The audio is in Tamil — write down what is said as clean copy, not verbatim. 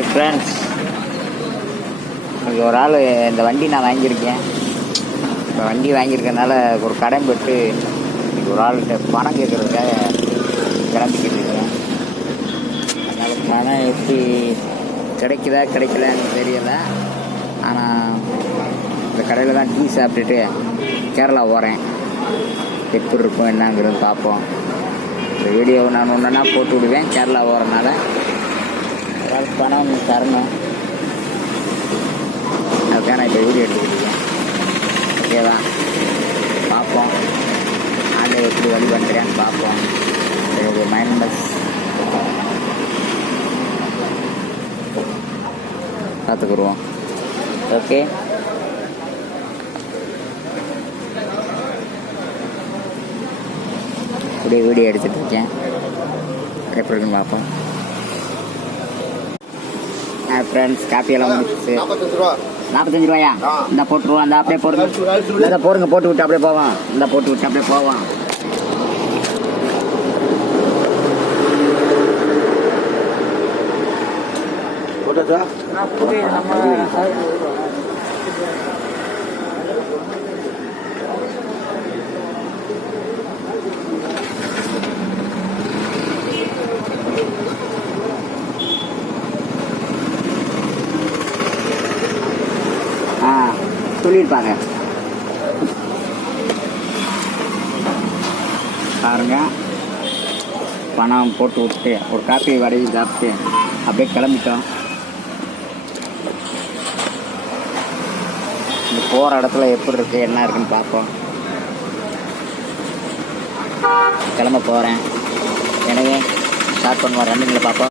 ஹாய் ஃப்ரெண்ட்ஸ், இன்றைக்கி ஒரு ஆள் இந்த வண்டி நான் வாங்கியிருக்கேன். இப்போ வண்டி வாங்கியிருக்கனால ஒரு கடன் பெற்று இன்றைக்கி ஒரு ஆள்கிட்ட பணம் கேட்குறதுக்காக கிளம்பிக்கிட்டு இருக்கிறேன். அதனால் பணம் எப்படி கிடைக்குதா கிடைக்கலன்னு தெரியலை. ஆனால் இந்த கடையில் தான் டீ சாப்பிட்டுட்டு கேரளா போகிறேன். எப்படி இருக்கும் என்னங்கிறது பார்ப்போம். இந்த வீடியோவை நான் ஒன்றுனா போட்டு விடுவேன். கேரளா போகிறனால ஏதாவது பணம் தரணும், அதுக்காக நான் இப்போ வீடியோ எடுத்துக்கிட்டேன். ஓகேவா, பார்ப்போம். ஆண்டை எப்படி வழி பண்ணுறேன்னு பார்ப்போம். என்னுடைய மைண்ட் பஸ் பார்த்துக்குருவோம். ஓகே, அப்படியே வீடியோ எடுத்துகிட்டு இருக்கேன். எப்படி இருக்குன்னு பார்ப்போம். ஃப்ரெண்ட்ஸ், காப்பியெல்லாம் முடிச்சு 45 ரூபாயா? இந்த போட்டுருவோம். அந்த அப்படியே போடுங்க, இந்த போடுங்க, போட்டு விட்டு அப்படியே போவோம். இந்த போட்டு விட்டு அப்படியே போவோம். சொல்லியிருப்பாங்க பாருங்க. பணம் போட்டு விட்டு ஒரு காப்பி வடையை சாப்பிட்டு அப்படியே கிளம்பிட்டோம். இந்த போகிற இடத்துல எப்படி இருக்குது என்ன இருக்குன்னு பார்ப்போம். கிளம்ப போகிறேன். எனவே ஸ்டார்ட் பண்ணுவோம். ரன்னிங்கில் பார்ப்போம்.